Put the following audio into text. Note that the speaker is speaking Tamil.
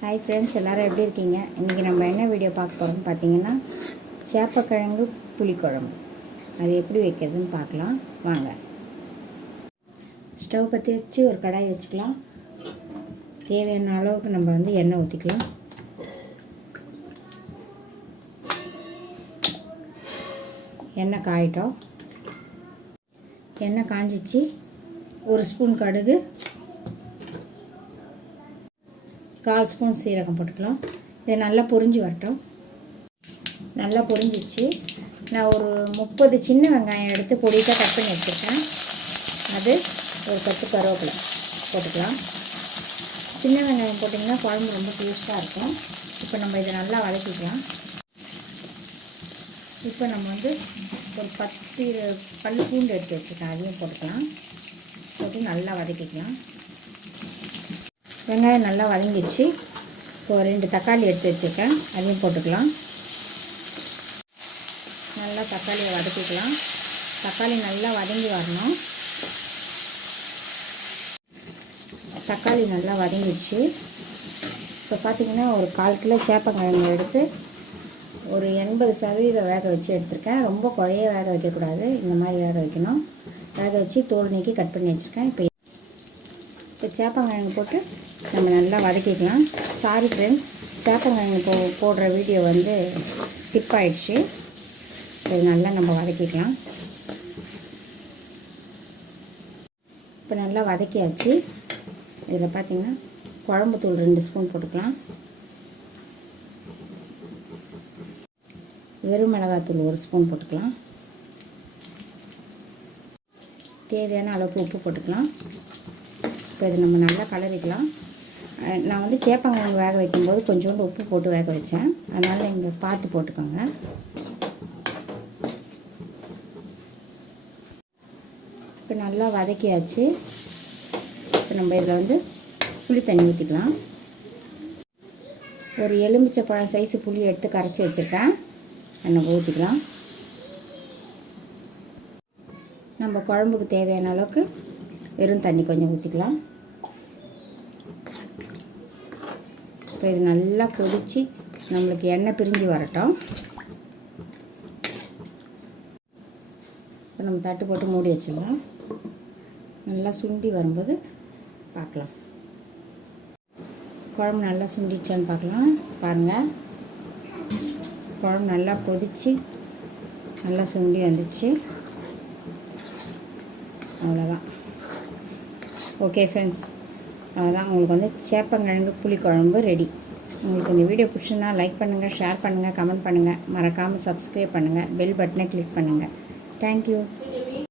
ஹாய் ஃப்ரெண்ட்ஸ், எல்லோரும் எப்படி இருக்கீங்க? இன்றைக்கி நம்ம என்ன வீடியோ பார்க்க போகிறோம்னு பார்த்தீங்கன்னா, சேப்பக்கிழங்கு புளிக்குழம்பு அது எப்படி வைக்கிறதுன்னு பார்க்கலாம் வாங்க. ஸ்டவ் பற்றி வச்சு ஒரு கடாய் வச்சுக்கலாம். தேவையான அளவுக்கு நம்ம எண்ணெய் ஊற்றிக்கலாம். எண்ணெய் காயிட்டோம். எண்ணெய் காஞ்சிச்சு. ஒரு ஸ்பூன் கடுகு, 1/4 ஸ்பூன் சீரகம் போட்டுக்கலாம். இது நல்லா பொரிஞ்சு வரட்டும். நல்லா பொரிஞ்சிச்சு. நான் ஒரு 30 சின்ன வெங்காயம் எடுத்து பொடியாக கட் பண்ணி வச்சுருக்கேன். அது ஒரு 10 கருவேப்பிலை போட்டுக்கலாம். சின்ன வெங்காயம் போட்டிங்கன்னா குழம்பு ரொம்ப டேஸ்ட்டாக இருக்கும். இப்போ நம்ம இதை நல்லா வதக்கிக்கலாம். இப்போ நம்ம ஒரு 10 பல் பூண்டு எடுத்து வச்சுருக்கேன், அதையும் போட்டுக்கலாம். போட்டு நல்லா வதக்கிக்கலாம். வெங்காயம் நல்லா வதங்கிடுச்சு. இப்போ 2 தக்காளி எடுத்து வச்சுருக்கேன், அதையும் போட்டுக்கலாம். நல்லா தக்காளியை வதக்கிக்கலாம். தக்காளி நல்லா வதங்கி வரணும். தக்காளி நல்லா வதங்கிடுச்சு. இப்போ பார்த்திங்கன்னா ஒரு 1/4 கிலோ சேப்பங்கிழங்கு எடுத்து ஒரு 80% வேக வச்சு எடுத்துருக்கேன். ரொம்ப குழைய வேக வைக்கக்கூடாது, இந்த மாதிரி வேக வைக்கணும். வேக வச்சு தோல் நீக்கி கட் பண்ணி வச்சுருக்கேன். இப்போ சேப்பங்கிழங்கு போட்டு நம்ம நல்லா வதக்கிக்கலாம். சாரி ஃப்ரெண்ட்ஸ், சேப்பங்கிழங்கு போடுற வீடியோ ஸ்கிப் ஆகிடுச்சு. இது நல்லா நம்ம வதக்கிக்கலாம். இப்போ நல்லா வதக்கியாச்சு. இதில் பார்த்திங்கன்னா குழம்புத்தூள் 2 ஸ்பூன் போட்டுக்கலாம். வெறும் மிளகாத்தூள் 1 ஸ்பூன் போட்டுக்கலாம். தேவையான அளவுக்கு உப்பு போட்டுக்கலாம். இப்போ இது நம்ம நல்லா கலரிக்கலாம். நான் சேப்பங்கிழங்கு வேக வைக்கும்போது கொஞ்சோண்டு உப்பு போட்டு வேக வச்சேன், அதனால் இங்கே பார்த்து போட்டுக்கோங்க. இப்போ நல்லா வதக்கியாச்சு. இப்போ நம்ம இதில் புளி தண்ணி ஊற்றிக்கலாம். ஒரு எலுமிச்சை பழம் சைஸு புளி எடுத்து கரைச்சி வச்சுருக்கேன், நம்ம ஊற்றிக்கலாம். நம்ம குழம்புக்கு தேவையான அளவுக்கு வெறும் தண்ணி கொஞ்சம் ஊற்றிக்கலாம். இப்போ இது நல்லா கொதித்து நம்மளுக்கு எண்ணெய் பிரிஞ்சு வரட்டும். இப்போ நம்ம தட்டு போட்டு மூடி வச்சிடலாம். நல்லா சுண்டி வரும்போது பார்க்கலாம். குழம்பு நல்லா சுண்டிச்சான்னு பார்க்கலாம். பாருங்கள், குழம்பு நல்லா கொதித்து நல்லா சுண்டி வந்துடுச்சு. அவ்வளோதான். ஓகே ஃப்ரெண்ட்ஸ், அவ்வளோதான். உங்களுக்கு சேப்பங்கிழங்கு புளிக்குழம்பு ரெடி. உங்களுக்கு இந்த வீடியோ பிடிச்சுன்னா லைக் பண்ணுங்கள், ஷேர் பண்ணுங்கள், கமெண்ட் பண்ணுங்கள். மறக்காமல் சப்ஸ்கிரைப் பண்ணுங்கள், பெல் பட்டனை கிளிக் பண்ணுங்கள். தேங்க்யூ.